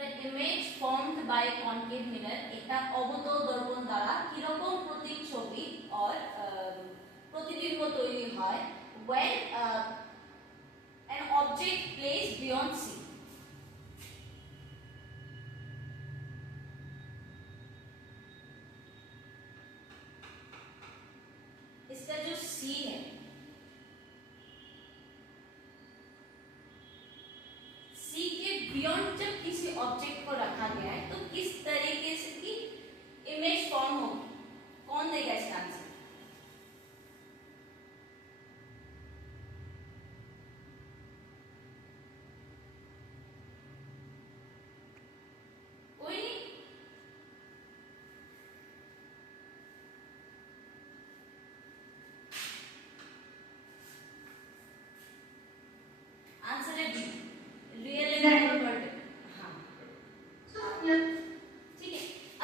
the image formed by concave mirror একটা অবতল দর্পণ দ্বারা কি রকম প্রতিচ্ছবি or প্রতিবিম্ব তৈরি হয় when an object placed beyond C. इसका जो C है C के बियॉन्ड जब किसी ऑब्जेक्ट को रखा गया है तो किस तरीके से की इमेज फॉर्म होगी, कौन देगा